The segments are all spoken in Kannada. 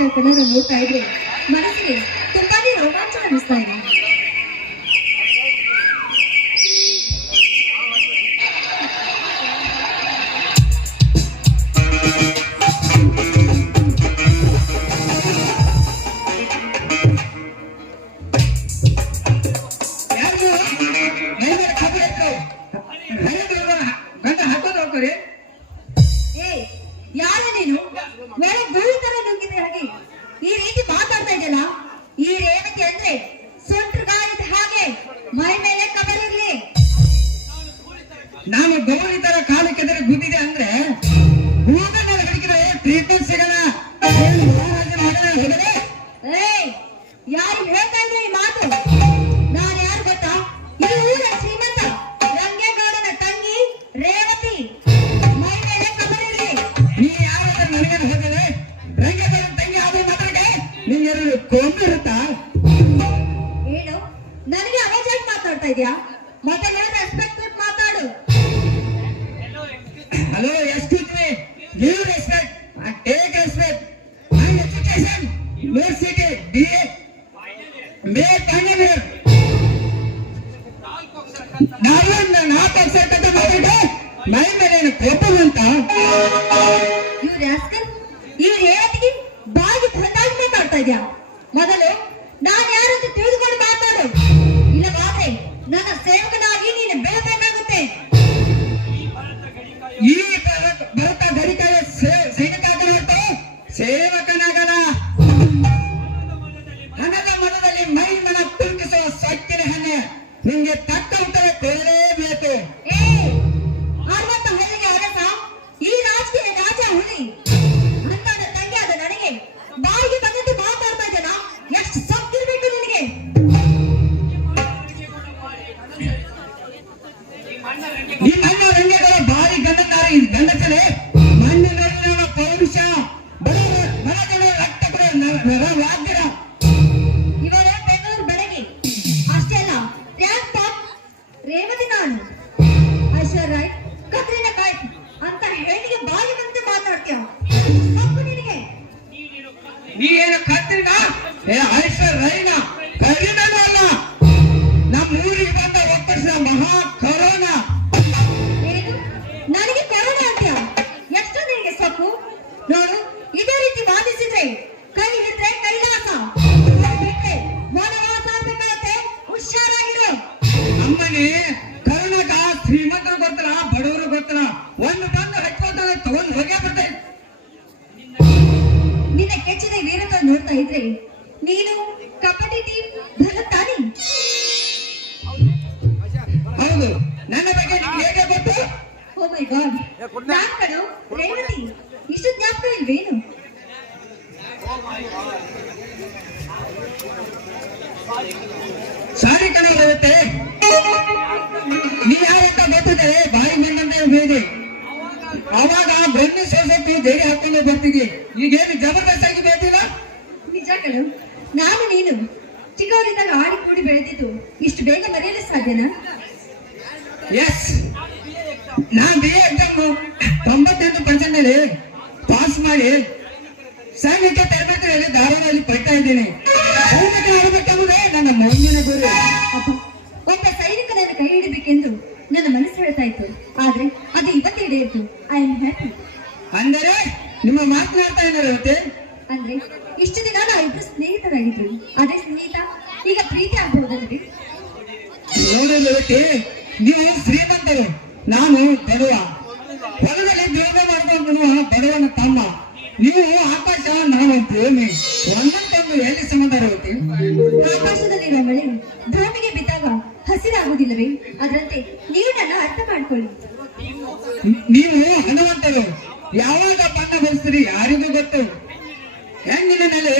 ಆರ್ಟಿಫಿಷಿಯಲ್ ಕಲರ್ ನೋಡ್ತಾ ಇದ್ರೆ ಮನಸ್ಸಿಗೆ ತುಂಬಾನೇ ರೋಮಾಂಚ ಅನಿಸ್ತಾ ಇದೆ. ಯಾರು ನೀನು? ಒಳ್ಳೆ ಗುರು ತರ ನುಗ್ಗಿದೆ ಹಾಗೆ ಈ ರೀತಿ ಮಾತಾಡ್ತಾ ಇದೆಯಲ್ಲ. ಈ ರೇವತಿ ಅಂದ್ರೆ ಸೊಂಟ್ರು ಗಾಯದ ಹಾಗೆ ಮೈ ಮೇಲೆ ಕಬರಿರ್ಲಿ. ನಾನು ಗೌರಿ ತರ ಕಾಲು ಕೆದರಿ ಗುದ್ದಿದೆ ಅಂದ್ರೆ ಹೂಗನ್ನ ಹಿಡಿಕಿದ್ರೆ ಟ್ರೀಟ್ಮೆಂಟ್ ಸಿಗಲ್ಲ. ಯಾರು ಹೇಳ್ತಾ ಇದ್ರೆ ಈ ಮಾತು? ನಾನು ಯಾರು ಗೊತ್ತಾ? ಈ ಊರ ಶ್ರೀಮಂತ ರಂಗೇಗೌಡನ ತಂಗಿ ರೇವತಿ. ಮೈ ಮೇಲೆ ಕಬರಿರ್ಲಿ. ನೀ ಯಾರಾದ್ರೂ ನನಗೇನು ಹೋಗಲೇ ರಂಗೇಗೌಡನ ತಂಗಿ ಆದ್ರೂ ಮಾತಾಡೆ ನಿಂಗೆ ಕೊಂದು ಇರುತ್ತಾ? ಏನು ನನಗೆ ಅವಾಜಾಗಿ ಮಾತಾಡ್ತಾ ಇದೆಯಾ? ಮತ್ತೆ ನಾನು ರೆಸ್ಪೆಕ್ಟ್ ಕೊಟ್ಟು ಮಾತಾಡು. Hello, excuse me, give respect and take respect. My education, university, BA, made final year. ನಾವು 4 ಅಕ್ಷರ ಕಥೆ ಮಾತಾಡಿ ಮೈ ಮೇಲೆ ಕೋಪ ಅಂತ. ಇವ್ರು ರಾಸ್ಕಲ್, ಈ ರೇವತಿಗೆ ಬಾಗಿ ಬಂದಾಗಿ ಮಾತಾಡ್ತಾ ಇದೆಯಾ? ಮೊದಲು ನಾನು ಯಾರಂತ ತಿಳಿದುಕೊಂಡು ಮಾತಾಡು, ಇಲ್ಲವಾದ್ರೆ ನನ್ನ ಸೇವಕನಾಗಿ ನೀನು ಬೆಳಬೇಕಾಗುತ್ತೆ. ಈ ಭರತ ಗಡಿಕಾಯ ಸೈನಿಕ ಸೇವಕನಾಗಲ್ಲ. ಹಣದ ಮನದಲ್ಲಿ ಮೈ ಮನ ತುರುಕಿಸುವ ಸೊಕ್ಕಿನ ಹಣ್ಣೆ ನಿಂಗೆ ತಕ್ಕ ಉತ್ತರ ಕೊಡಲೇಬೇಕು. 60 ಹಳ್ಳಿಗೆ ಅರಸ, ಈ ರಾಜಕೀಯ ರಾಜ ಹುಲಿ ಅಂತಾದ ತಂಗಿಯಾದ ನನಗೆ ಬಾಯಿಗೆ ಬಂದಂತೆ ಮಾತಾಡ್ತಾ ಇದ್ದೇನಾ? ಎಷ್ಟು ಸೊಕ್ಕಿರ್ಬೇಕು ನಿನಗೆ? ಈ ಮಣ್ಣ ರಂಗಗಳ ಭಾರಿ ಗಂಡನಾರ ಈ ಗಂಡಸಲೆ ಮಣ್ಣಿನ ಪೌರುಷ ಮನಗಳ ರಕ್ತ ವಾದ್ಯರ. ಇವರ ಬೆಂಗಳೂರು ಬೆಳಗ್ಗೆ ಅಷ್ಟೇ ಅಲ್ಲ, ರ್ಯಾಂಕ್ ಟಾಪ್ ರೇವತಿ ನಾನು. ಐಶ್ವರ್ಯ ರಾಯ್, ಕತ್ರಿನಾ ಕೈಫ್ ಅಂತ ಹೇಳಿಗೆ ಬಾಯಿ ಬಂದು ಮಾತಾಡ್ತೀಯ? ತಪ್ಪು ನಿನಗೆ. ನೀ ಏನು ಕತ್ರಿನಾ? ಐಶ್ವರ್ಯ ರೈನಾ? ಕರೀನೂ ಅಲ್ಲ. ನಮ್ಮ ಊರಿಗೆ ಬಂದ ಒಪ್ಪರಿಸಿದ ಮಹಾ ಕರೋನಾ. ಏನು ನನಗೆ ಕರೋನಾ ಅಂತೀಯ? ಎಷ್ಟು ನಿನಗೆ ಸೊಕ್ಕು? ನೋಡು, ಇದೇ ರೀತಿ ವಾದಿಸಿದ್ರೆ ಕೈ ಹಿಡಿದ್ರೆ ಕೈಲಾಸ, ಬಿಟ್ರೆ ವನವಾಸ ಆಗ್ಬೇಕಾಗತ್ತೆ. ಹುಷಾರಾಗಿರು. ಅಮ್ಮನೇ, ಕರೋನಾಗ ಶ್ರೀಮಂತರು ಗೊತ್ತಲ್ಲ, ಬಡವರು ಗೊತ್ತಲ್ಲ, ಒಂದು ಬಂದು ಹಚ್ಕೋತ ತಗೊಂಡು ಹೋಗೇ ಬರ್ತೈತೆ. ನಿನ್ನ ಕೆಚ್ಚಿದ ವೀರತ ನೋಡ್ತಾ ಇದ್ರೆ ನೀನು ಕಬಡ್ಡಿ ಟೀಮ್ ಬರುತ್ತಾನೆ. ಹೌದು, ನನ್ನ ಬಗ್ಗೆ ನಿಮ್ಗೆ ಹೇಗೆ ಗೊತ್ತು? ಓ ಮೈ ಗಾಡ್, ನಾಲ್ಕಳು ರೇವತಿ, ಇಷ್ಟು ಜ್ಞಾಪಕ ಇಲ್ವೇನು? ಸಾರಿ ಕಣವಿರುತ್ತೆ. ನೀ ಯಾವಂತ ಗೊತ್ತಿದೆ ಬಾಯಿ ಬಂದಂತೆ ಬೇರೆ. ಅವಾಗ ಬೆನ್ನು ಸೋಸತ್ತು ಧೈರ್ಯ ಹಾಕೊಂಡು ಬರ್ತಿದ್ವಿ. ಈಗೇನು ಜಬರ್ದಸ್ತಾಗಿ ಬೇಕಿಲ್ಲ. ನಿಜಗಳು, ನಾನು ನೀನು ಚಿಕ್ಕವರಿದ್ದಾಗ ಆಡಿ ಕೂಡಿ ಬೆಳೆದಿದ್ದು ಇಷ್ಟು ಬೇಗ ಮರೆಯಲು ಸಾಧ್ಯನಾ? ಎಸ್, ನಾನು BA ಎಕ್ಸಾಮ್ 98% ಪಾಸ್ ಮಾಡಿ ಸೈನಿಕ ತರಬೇತಿಯಲ್ಲಿ ಧಾರವಾಡದಲ್ಲಿ ಪಡ್ತಾ ಇದ್ದೀನಿ. ಸೈನಿಕ ಆಗಬೇಕೆಂಬುದೇ ನನ್ನ ಮುಂದಿನ ಗುರಿ. ಒಬ್ಬ ಸೈನಿಕನನ್ನು ಕೈ ಹಿಡಿಬೇಕೆಂದು ನನ್ನ ಮನಸ್ಸು ಹೇಳ್ತಾ ಇತ್ತು, ಆದ್ರೆ ಅದು ಇವತ್ತೇ ಹಿಡಿಯಿತು. I am happy. ಅಂದರೆ ನಿಮ್ಮ ಮಾತನಾಡ್ತಾ ಏನಿರುತ್ತೆ? ಅಂದ್ರೆ ಇಷ್ಟು ದಿನ ನಾವಿಬ್ರು ಸ್ನೇಹಿತರಾಗಿದ್ವಿ. ಅದೇ ಸ್ನೇಹಿತ ಈಗ ಪ್ರೀತಿ ಆಗಬಹುದಲ್ವೇ? ನೋಡಿರುತ್ತೆ, ನೀವು ಶ್ರೀಮಂತರು, ನಾನು ಬಡವ. ಹೊಲದಲ್ಲಿ ದುಡಿಮೆ ಮಾಡ್ಕೊಂಡು ಬಡವನ ತಮ್ಮ. ನೀವು ಆಕಾಶ, ನಾನು ಭೂಮಿ, ಒಂದೊಂದು ಎಲ್ಲಿ ಸಂಬಂಧ ಇರುತ್ತೆ? ಆಕಾಶದಲ್ಲಿರುವ ಮಳೆ ಭೂಮಿಗೆ ಬಿದ್ದಾಗ ಹಸಿರಾಗುವುದಿಲ್ಲವೇ? ಅದರಂತೆ ನೀವು ನನ್ನ ಅರ್ಥ ಮಾಡ್ಕೊಳ್ಳಿ. ನೀವು ಹಣವಂತರು, ಯಾವಾಗ ಬಣ್ಣ ಬೆಳೆಸ್ತೀರಿ ಯಾರಿಗೂ ಗೊತ್ತು. ಹೆಣ್ಣಿನ ಮೇಲೆ,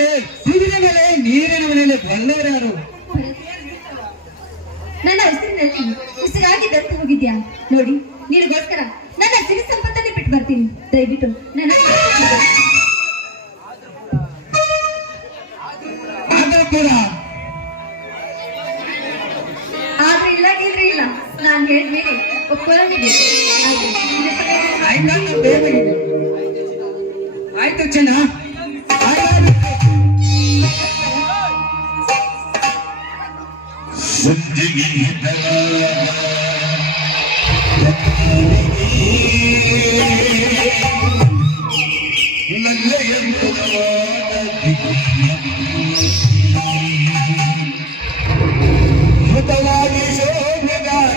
ಕುದಿನ ಮೇಲೆ, ನೀರಿನ ಮೇಲೆ ಬಲ್ಲವರು ಯಾರು? ನನ್ನ ಉಸಿರಿನಲ್ಲಿ ಉಸಿರಾಗಿ ಬೆರೆತು ಹೋಗಿದ್ಯಾ? ನೋಡಿ, ನಿನಗೋಸ್ಕರ ನನ್ನ ಸಿರಿ ಸಂಪತ್ತನ್ನೇ ಬಿಟ್ಟು ಬರ್ತೀನಿ. ದಯವಿಟ್ಟು ನನ್ನ ಆದ್ರೂ ಕೂಡ ಆದ್ರೆ ಇಲ್ಲ, ನಾನು ಹೇಳಿದ್ಮೇಲೆ ಒಪ್ಕೊಳ್ಳೋದಿದೆ. ಆಯ್ತು ಚೆನ್ನ. ಸಂಜೆಗೆ ಮೃತವಾಗಿ ಶೋಭೆಗಾರ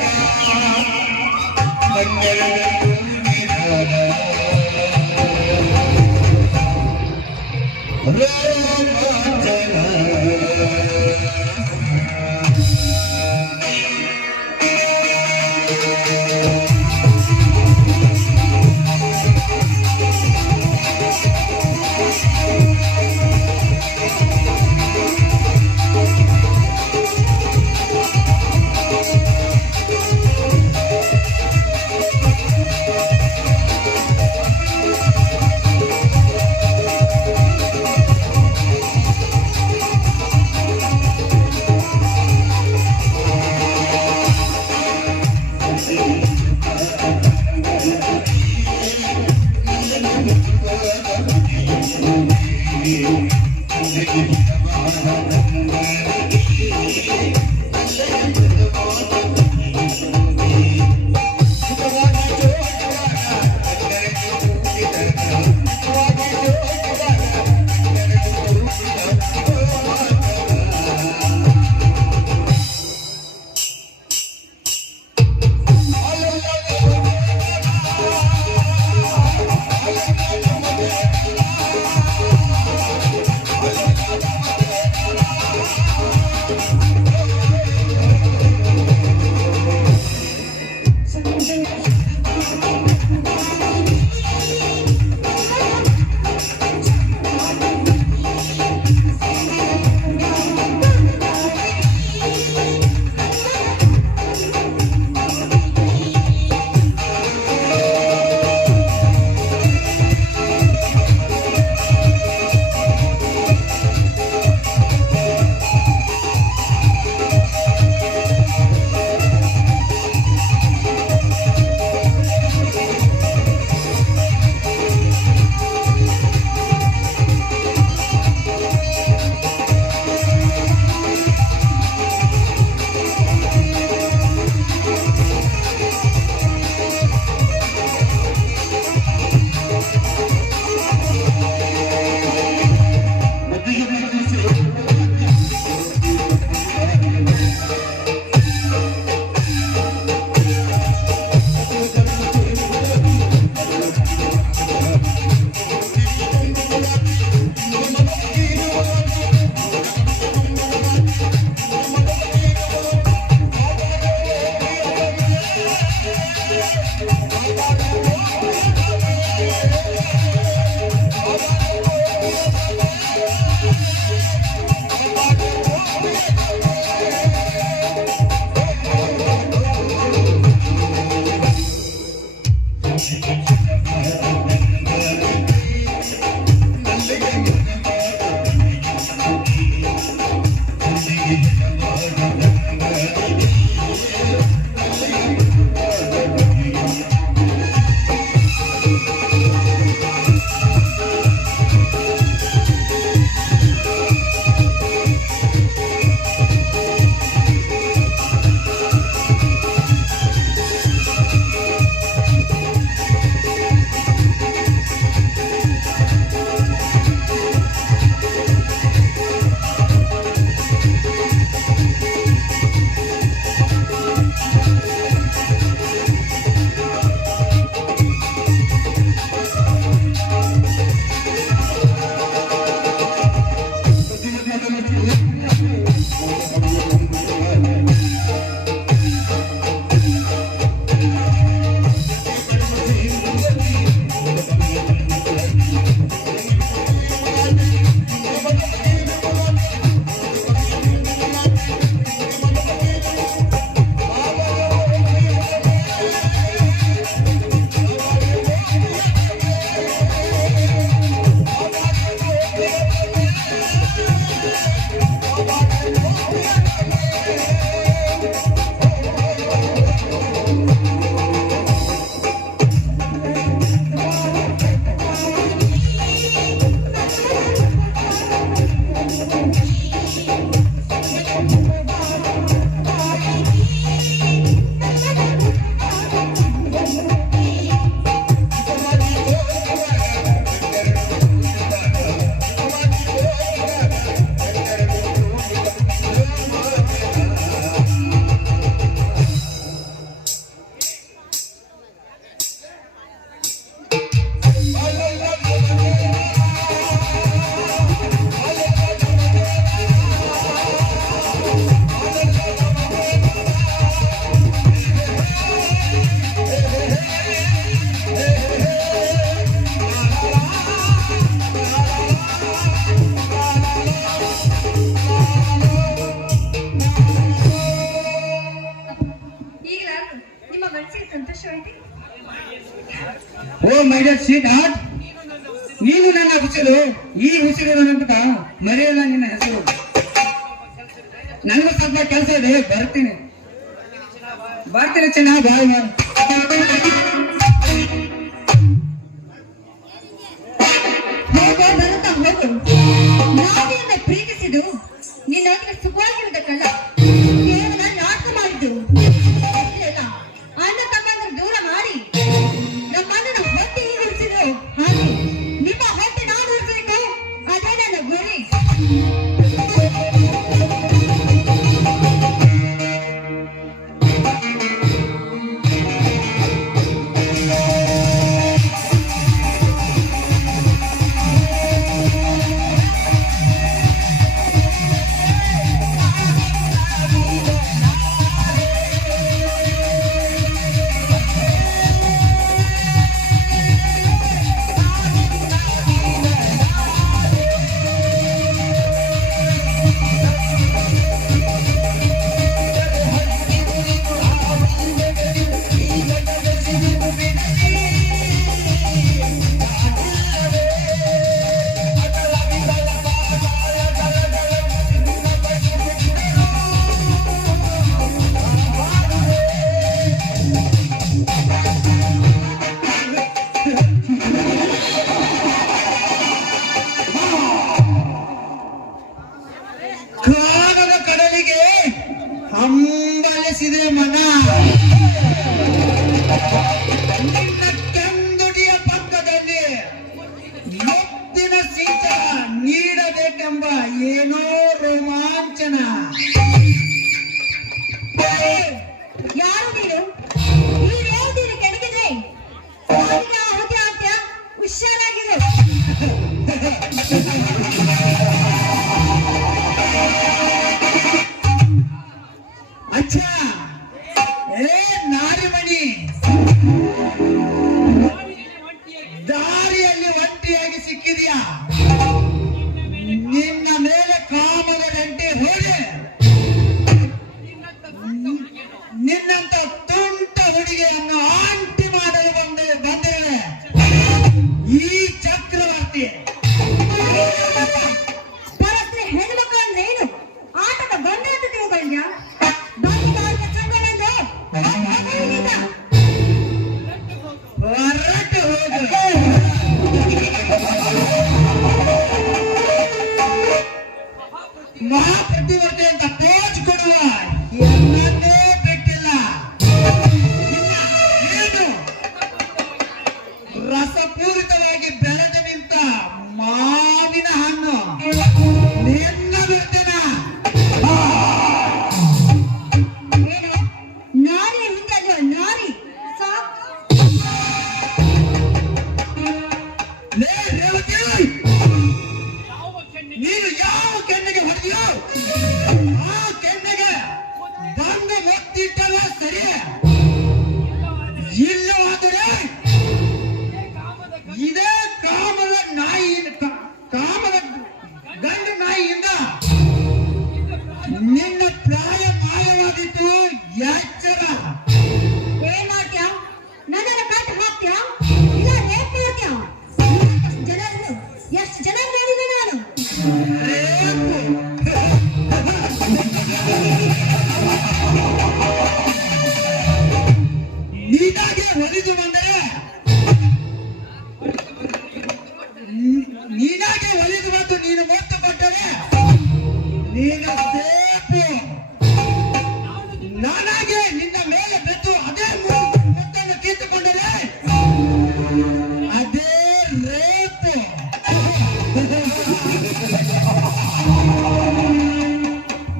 ಸಂತೋಷವಾಯಿತು. ಓ ಮೈ ಡಿಯರ್ ಸ್ವೀಟ್ ಹಾರ್ಟ್, ನೀನು ನನ್ನ ಉಸಿರು, ಈ ಉಸಿರು ನಂತರ ಮರೆಯಲ್ಲ ನಿನ್ನ ಹೆಸರು. ನನಗೂ ಸ್ವಲ್ಪ ಕೆಲಸ ಇದೆ, ಬರ್ತೀನಿ ಚೆನ್ನಾಗಿ ಬಾಯ್ ಮಾಡಿ. ಹೋಗೋ ಬರುತ್ತಾ ಹೋಗು. ನಾನು ನಿನ್ನ ಪ್ರೀತಿಸಿದು ನಿನ್ನೊಂದಿಗೆ ಸುಖವಾಗಿರುವುದಕ್ಕಲ್ಲ, ಕೇವಲ ನಾಟಕ ಮಾಡಿದ್ದು. ಅಷ್ಟೇ ಅಲ್ಲ, ಅಣ್ಣ ತಮ್ಮಂದ್ರ ದೂರ ಮಾಡಿ ನಮ್ಮಣ್ಣನ ಹೊಟ್ಟೆ ಹೀಗೆ ಉಳಿಸಿದ್ರು, ಹಾಗೆ ನಿಮ್ಮ ಹೊಟ್ಟೆ ನಾನು ಉಳಿಸಬೇಕು, ಅದೇ ನನ್ನ ಗುರಿ. ಕಾಣದ ಕಡಲಿಗೆ ಹಂಬಲಿಸಿದೆ ಮನ, ನಿನ್ನ ಕೆಂದುಟಿಯ ಪಕ್ಕದಲ್ಲಿ ಮುತ್ತಿನ ಸಿಂಚನ ನೀಡಬೇಕೆಂಬ ಏನೋ ರೋಮಾಂಚನ. ಯಾರು ನೀನು? ಈ ರೇವತಿಯನ್ನು ಕೆಣಕಿದ್ರೆ ಸಾವಿರ ಆಹುತಿ ಆಗ್ತೀಯ, ಹುಷಾರಾಗಿರು. ಅಚ್ಚ ಏ ನಾರಿಮಣಿ, ದಾರಿಯಲ್ಲಿ ಒಂಟಿಯಾಗಿ ಸಿಕ್ಕಿದ್ಯಾ? ನಿನ್ನ ಮೇಲೆ ಕಾಮದ ಗಂಟೆ ಹೋಗಿ ನಿನ್ನಂತ ತುಂಟ ಹುಡುಗಿಯನ್ನು ಆಂಟಿ ಮಾಡಲು ಬಂದಿರುವೆ ಈ ಚಕ್ರವರ್ತಿ. ಪರಸ್ತ್ರೀ ಹೆಣ್ಮಕ್ಕಳನ್ನೇನು ಆಟದ ಬಂಡೆ ಅಂತ ತಿಳ್ಕೊಂಡ್ಯಾ? ಬಂಗಾರದ ಸಂಗಮೆಂದು ಹೊರಟು ಹೋಗು. ಮಹಾಪ್ರತಿವರ್ತಿ ಅಂತ ಪೋಜ್ ಕೊಡುವ ಎಲ್ಲನ್ನೇ ಬಿಟ್ಟಿಲ್ಲ. ಏನು ರಸಪೂರಿತವಾಗಿ ಬೆಳೆದ ನಿಂತ ಮಾವಿನ ಹಣ್ಣು ನಿನ್ನ ಬಿಡ್ತೀನ. ಏನು ನಾರಿ ಹಿಂದೆ ಅಲ್ವ ನಾರಿ? ಸಾಕು. ಲೇ ರೇವತಿ, ನೀನು ಯಾವ ಕೆನ್ನೆಗೆ ಹೊಡೆದಿಯೋ ಆ ಕೆನ್ನೆಗೆ ಬಂದು ಒತ್ತಿಟ್ಟವ ಸರಿ. ಇಲ್ಲವಾದರೆ ಇದೇ ಕಾಮದ ಕಾಮದ ಗಂಡು ನಾಯಿಯಿಂದ ನಿನ್ನ ಪ್ರಾಯ ಮಾಯವಾದಿತ್ತು. ಎಚ್ಚರ. ಏನ್ ಮಾಡ್ತ್ಯಾ? ನನ್ನನ್ನು ಕಟ್ಟು ಹಾಕ್ತ್ಯಾ? ಇಲ್ಲ ರೇಪ್ ಮಾಡ್ತ್ಯಾ? ಎಷ್ಟು ಜನ ನೋಡಿದೆ ನಾನು. ನೀನಾಗೆ ಒಲಿದು ಬಂದರೆ ನೀನಾಗೆ ಒಲಿದು ಬಂದು ನೀನು ಮೊತ್ತ ಕೊಟ್ಟರೆ ನೀನು ಸೇಪು. ನಾನಾಗೆ ನಿನ್ನ ಮೇಲೆ ಬೆದ್ದು ಅದೇ ಮೊತ್ತನ್ನು ಕಿತ್ತುಕೊಂಡರೆ ಅದೇ ರೇಪು.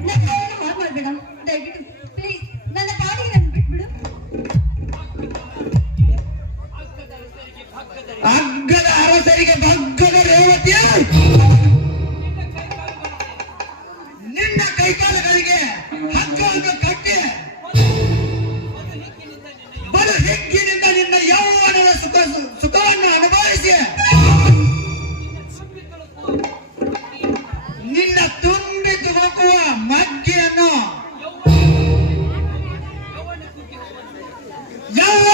ನನ್ನನ್ನು ಹಾಳು ಮಾಡ್ಬೇಡ ದಯವಿಟ್ಟು, ಪ್ಲೀಸ್. ನನ್ನ ಪಾಡಿಗೆ ನನ್ನ ಬಿಟ್ಬಿಡು. ಅಗ್ಗದ ಅರಸರಿಗೆ ಬಗ್ಗದ ರೇವತಿಯ ನಿನ್ನ ಕೈಕಾಲಗಳಿಗೆ ಹಗ್ಗವನ್ನು ಕಟ್ಟಿ ಬಲು ಹಿಗ್ಗಿನಿಂದ ನಿನ್ನ ಯೌವನದ ಸುಖವನ್ನು ಅನುಭವಿಸಿ ನಿನ್ನ ತುಂಬಿ ತುಮಕುವ ಮಗ್ಗಿಯನ್ನು ಯೌವನ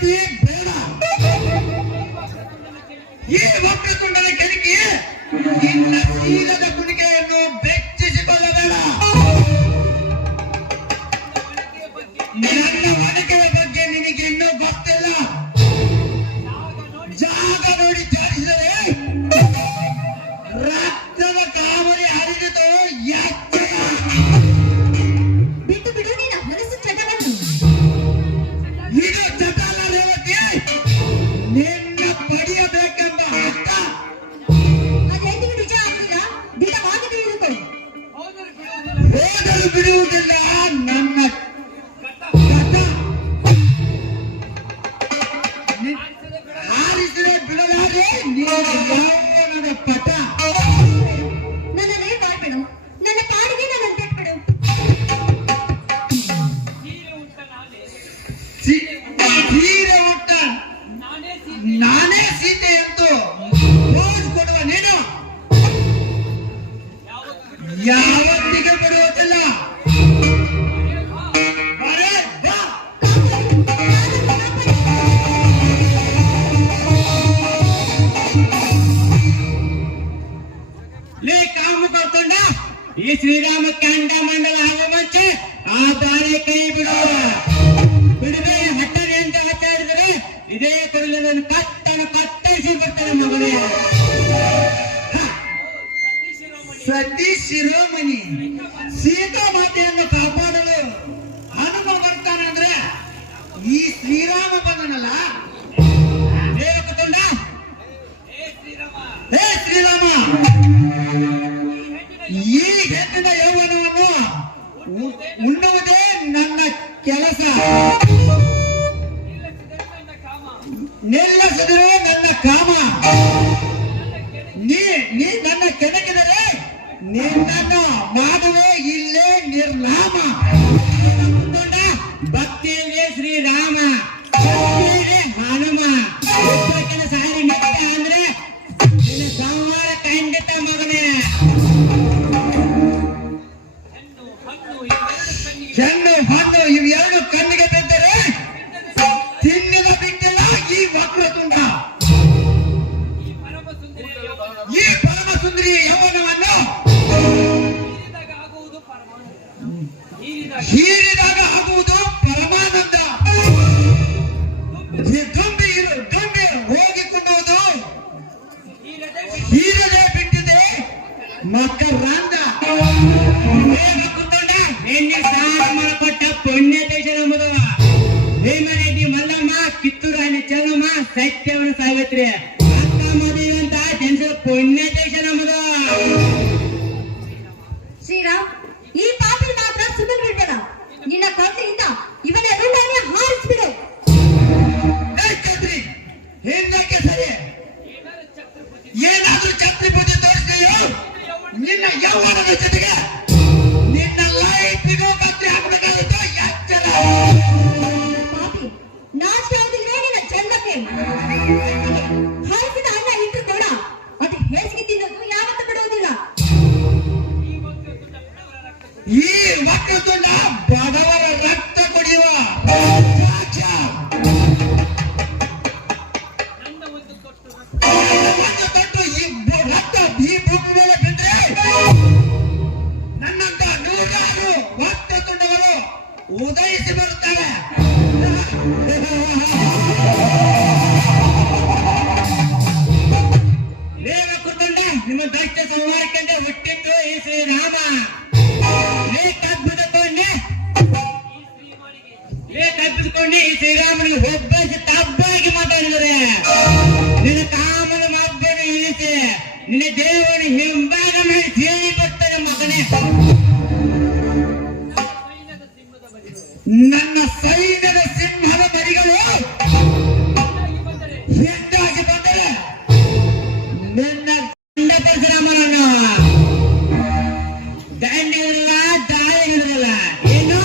ಗತಿ ಬೇಡ. ಈ ವಕ್ರತುಂಡನ ಕೆಣಕಿ ನಿನ್ನ ಶೀಲದ ಕುಣಿಕೆಯನ್ನು ಬೆಚ್ಚಿಸಿಕೊಳ್ಳಬೇಡ. ನನ್ನ ಒಣಕೆಯ ಬಗ್ಗೆ ನಿನಗೆ ಇನ್ನೂ ಗೊತ್ತಿಲ್ಲ. ಜಾಗ ನೋಡಿ ಜಾಡಿಸಿದರೆ ರಕ್ತದ ಕಾವಲಿ ಹರಿದಿತು. ಎಚ್ಚರ. ಬಿಟ್ಟು ಬಿಡು ನಿನ್ನ ಹೊಲಸು ಚಟವನ್ನು. ಇದು ಚಟಾಲ ರೇವತಿ. ನಿನ್ನ ಪಡೆಯಬೇಕೆಂಬ ಹಕ್ಕ ಅದೆಂದಿಗೂ ನಿಜ ಆಗಲಿಲ್ಲ. ದಿಟವಾಗಿ ತಿಳಿದುಕೊ. ಹೋಗಲು ಬಿಡುವುದಿಲ್ಲ ನನ್ನ ಕಟ. ಹಾರಿಸಿದ ಬಿಡಲಾರೆ ನಿನ್ನ ಪಟ. ನನ್ನನ್ನೇ ಮಾಡ್ಬಿಡು. ನನ್ನ ಪಾಡಿಗೆ ನನ್ನನ್ನು ಬಿಟ್ಬಿಡು. ಸೀರೆ ಉಟ್ಟ ನಾನೇ ಸೀತೆ ಎಂದು ಪೋಸ್ ಕೊಡುವ ನೀನು ಯಾವತ್ತಿಗೆ ಬಿಡುವುದಿಲ್ಲ. ಬರೇ ಬಾ. ಲೇ ಕಾಮು ಕರ್ಕೊಂಡ ಈ ಶ್ರೀರಾಮ ಕಂಡ ಮಂಡಲ ಆಗುವ ಮುಂಚೆ ಆ ಬಾಳೆ ಕೈ ಬಿಡುವ. ಬಿಡದೆ ಹಟ್ಟನೆ ಅಂತ ಮಾತಾಡಿದರೆ ಇದೇ ಕೊಡಲಿನ ಕತ್ತರಿಸಿ ಬಿಡ್ತಾರೆ ಮಗನೇ. ಸತಿ ಶಿರೋಮಣಿ ಸೀತಾ ಮಾತೆಯನ್ನು ಕಾಪಾಡಲು ಹನುಮ ಬರ್ತಾನಂದ್ರೆ ಈ ಶ್ರೀರಾಮ ಬಂದನಲ್ಲ. ಕುತ್ಕೊಂಡ ಹೇ ಶ್ರೀರಾಮ, ಈ ಹೆಣ್ಣಿನ ಯೌವನವನ್ನು ಉಣ್ಣುವುದೇ ನನ್ನ ಕೆಲಸ. ನಿಲ್ಲಿಸಿದರೆ ನನ್ನ ಕಾಮ. ನೀ ನನ್ನ ಕೆಣಕಿದರೆ ನಿನ್ನನ್ನು ಮಾಡುವೆ ಇಲ್ಲೇ ನಿರ್ನಾಮ. ಭಕ್ತಿಯಲ್ಲಿ ಶ್ರೀರಾಮ, ಭಕ್ತಿಯಲ್ಲಿ ಹನುಮ. ಒಬ್ಬಾಕಿನ ಸಾರಿ ಮತ್ತೆ ಅಂದ್ರೆ ನಿನ್ನ ಸಂಹಾರ ಖಂಡಿತ ಮಗನೇ. ಹೆಣ್ಣು ಹಣ್ಣು ಇವೆರಡು ಕಣ್ಣಿಗೆ ಬಿದ್ದರೆ ತಿನ್ನಿದ ಬಿಟ್ಟಿಲ್ಲ ಈ ವಕ್ರತುಂಡ. ಈ ಪರಮ ಸುಂದರಿಯ ಯೌವನವನ್ನು ಹೀರಿದಾಗ ಆಗುವುದು ಪರಮಾನಂದ. ದುಂಬಿ ಹೋಗಿಕೊಳ್ಳುವುದು ಹೀರದೆ ಬಿಟ್ಟಿದೆ ಮಕರಂದ. ಕುತ್ಕೊಂಡ ಎಣ್ಣೆ ಸ್ನಾನ ಮಾಡಿಕೊಟ್ಟ ಪುಣ್ಯ ದೇಶ ನಮ್ಮದು. ಭೀಮರೆಡ್ಡಿ ಮಲ್ಲಮ್ಮ, ಕಿತ್ತೂರು ರಾಣಿ ಚೆನ್ನಮ್ಮ, ಸತ್ಯವನ ಸಾವಿತ್ರಿ, ಅಕ್ಕ ಮದುವೆಂತ ಜನಿಸಿದ ಪುಣ್ಯ ದೇಶ ನಮ್ಮದು. ಶ್ರೀರಾಮ್, ಈ ಪಾಪಿ ಮಾತ್ರ ಸುಮ್ಮನೆ ಬಿಡ್ಬೇಡ. ನಿನ್ನ ಕೊಂಡೆಯಿಂದ ಇವನ ರುಂಡಾನೆ ಹಾರಿಸ್ಬಿಡು. ಛತ್ರಿ ಹಿಂದಕ್ಕೆ ಸರಿ. ಏನಾದ್ರೂ ಛತ್ರಿ ಬುದ್ಧಿ ತೋರಿಸ್ತೀಯೋ ನಿನ್ನ ಯೌವನದ ಜೊತೆಗೆ ನಿನ್ನ ಲೈಫಿಗೂ ಕತ್ರಿ ಹಾಕಬೇಕಾಗುತ್ತೆ. ಎಚ್ಚರ. ಪಾಪಿ, ನಾಚಿಕೆ ಆಗುವುದಿಲ್ವೇ ನಿನ್ನ ಜನ್ಮಕ್ಕೆ? ಹಾರಿಸಿದ ಅನ್ನ ಇಟ್ಟರು ಕೂಡ ಅದು ಹೇಸಿಗೆ ತಿನ್ನೋದು ಯಾವತ್ತೂ ಬಿಡುವುದಿಲ್ಲ. ಈ ವಕ್ರತುಂಡ ಬಡವರ ರಕ್ತ ಕುಡಿಯುವ ರಾಜ. ಒಂದು ತೊಟ್ಟು ಈ ರಕ್ತ ಈ ಭೂಮಿ ಮೇಲೆ ಬಿದ್ದರೆ ನನ್ನಂತ ನೂರಾರು ವಕ್ರತುಂಡಗಳು ಉದಯಿಸಿ ಬರುತ್ತಾರೆ. ದೇವ ಕುಟುಂಡ ನಿಮ್ಮ ದಷ್ಟ ಸಂಹಾರಕ್ಕೆಂದು ಹುಟ್ಟಿದ್ದು ಈ ಶ್ರೀರಾಮ. ತಪ್ಪಿಸಿಕೊಂಡು ಈ ಶ್ರೀರಾಮನಿಗೆ ಒಬ್ಬಸಿ ತಬ್ಬಾಗಿ ಮಾತಾಡಿದರೆ ನಿನ್ನ ಕಾಮನ ಮಬ್ಬನ್ನು ಇಳಿಸಿ ನಿನ್ನ ದೇವರ ಹಿಂಭಾಗ ಮೇಲೆ ಸೇರಿ ಬರ್ತಾರೆ ಮಗನೇ. ನನ್ನ ಸೈನ್ಯದ ಸಿಂಹದ ಮರಿಗಳು ಹೆದ್ದಾಗಿ ಬಂದರೆ ನಿನ್ನ ಗಂಡ ಪರಶುರಾಮನನ್ನು ದಂಡಿರಲ್ಲ, ದಾಳಿಗಿರಲ್ಲ. ಏನು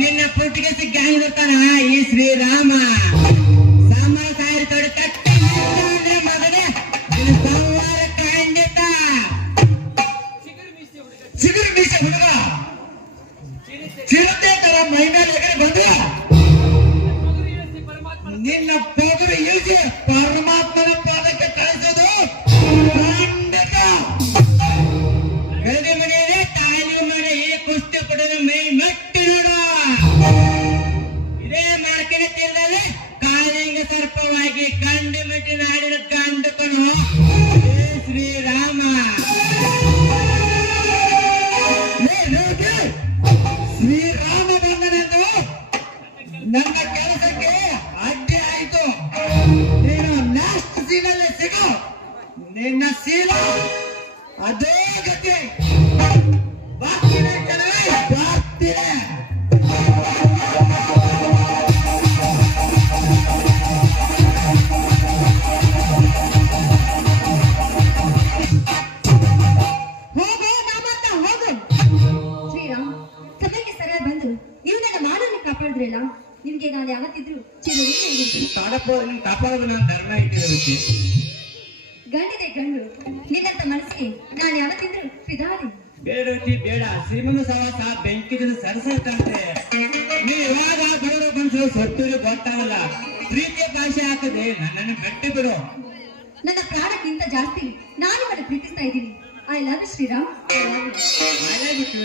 ನಿನ್ನ ಪುಟ್ಟಿಗೆ ಸಿಗ್ಗಾನಿರ್ತಾನ ಈ ಶ್ರೀರಾಮ. ಸಾಮರ ಸಾರಿ ತೊಡೆ ಕಟ್ಟಿ ಅಂದ್ರೆ ಮಗನೇ ನಿನ್ನ ಸಂಹಾರ ಖಂಡಿತ. ಚಿಗುರು ಮೀಸೆ ಹುಡುಗ ಚಿರತೆ ತರ ಮೈ ಮೇಲೆ ಎಗರಿ ಬಂದ್ರ ನಿನ್ನ ಪೊಗರು ಇಳಿಸಿ ಪರಮಾತ್ಮನ ಪಾದಕ್ಕೆ ಕಳಿಸೋದು ಖಂಡಿತ. ಗರಡಿ ಮನೆಯಲ್ಲೇ ತಾಯಿ ಮನೆ ಈ ಕುಸ್ತಿ ಪಡೆದ ಮೈ ಮೆಟ್ಟಿ ನೋಡು. ಇದೇ ಮಾರ್ಕೆಟ್ ತೀರದಲ್ಲಿ ಕಾಳಿಂಗ ಸರ್ಪವಾಗಿ ಗಂಡು ಮೆಟ್ಟಿ ನಾಡಿನ ಗಂಡುಕನು ಶ್ರೀರಾಮ. ಶ್ರೀರಾಮ ಬಂದನೆಂದು ನನ್ನ ಕೆಲಸಕ್ಕೆ ಅಡ್ಡಿ ಆಯಿತು. ನೀನು ನೆಕ್ಸ್ಟ್ ಸೀನಲ್ಲಿ ಸಿಗು. ನಿನ್ನ ಶೀಲ ಅದೇ ಗತಿ. ಬರ್ತೀನಿ ಕಣವೇ, ಬರ್ತೀನಿ. ಹೋಗು ನಾಮತ್ತ ಹೋಗು. ಶ್ರೀರಾಮ್, ಸಮಯಕ್ಕೆ ಸರಿಯಾಗಿ ಬಂದು ನೀವು ನನ್ನ ಮಾನನ್ನು ಕಾಪಾಡಿದ್ರಲ್ಲ, ನಿಮ್ಗೆ ನಾನು ಯಾವತ್ತಿದ್ರು ಕಾಪಾಡೋದು ನಾನು ಧರ್ಮ ಇಟ್ಟಿರುತ್ತೆ. ಗಂಡಿದೆ ಗಂಡು, ನಿನ್ನಂತ ಮನಸ್ಸಿಗೆ ನಾನು ಯಾವತ್ತಿದ್ರು ಫಿದಾರಿ. ಬೇಡ ರುಚಿ ಬೇಡ. ಶ್ರೀಮಂತ ಸವಾಸ ಬೆಂಕಿದ ಸರಸಂತೆ. ನೀವು ಇವಾಗ ಬಡವರು ಮನುಷ್ಯರು ಸೊತ್ತೂರಿ ಗೊತ್ತಾಗಲ್ಲ. ಪ್ರೀತಿಯ ಭಾಷೆ ಹಾಕದೆ ನನ್ನನ್ನು ಗಟ್ಟಿ ಬಿಡು. ನನ್ನ ಪ್ರಾಣಕ್ಕಿಂತ ಜಾಸ್ತಿ ನಾನು ನಿಮ್ಮನ್ನು ಪ್ರೀತಿಸ್ತಾ ಇದ್ದೀನಿ. I love you Shriram. ಮಳೆ ಬಿಟ್ಟು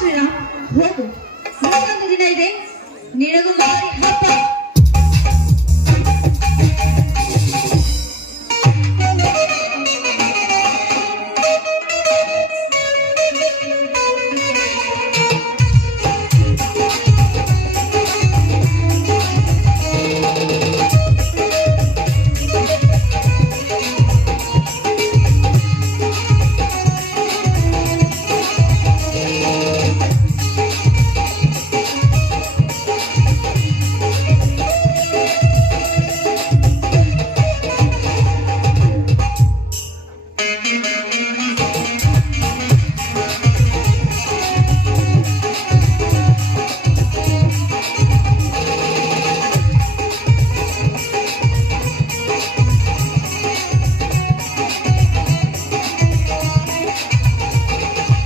ಶ್ರೀರಾಮ್ ಹೋಗು, ಇನ್ನೊಂದು ದಿನ ಇದೆ ನಿನಗೂ ಮಾರಿ ಹಬ್ಬ.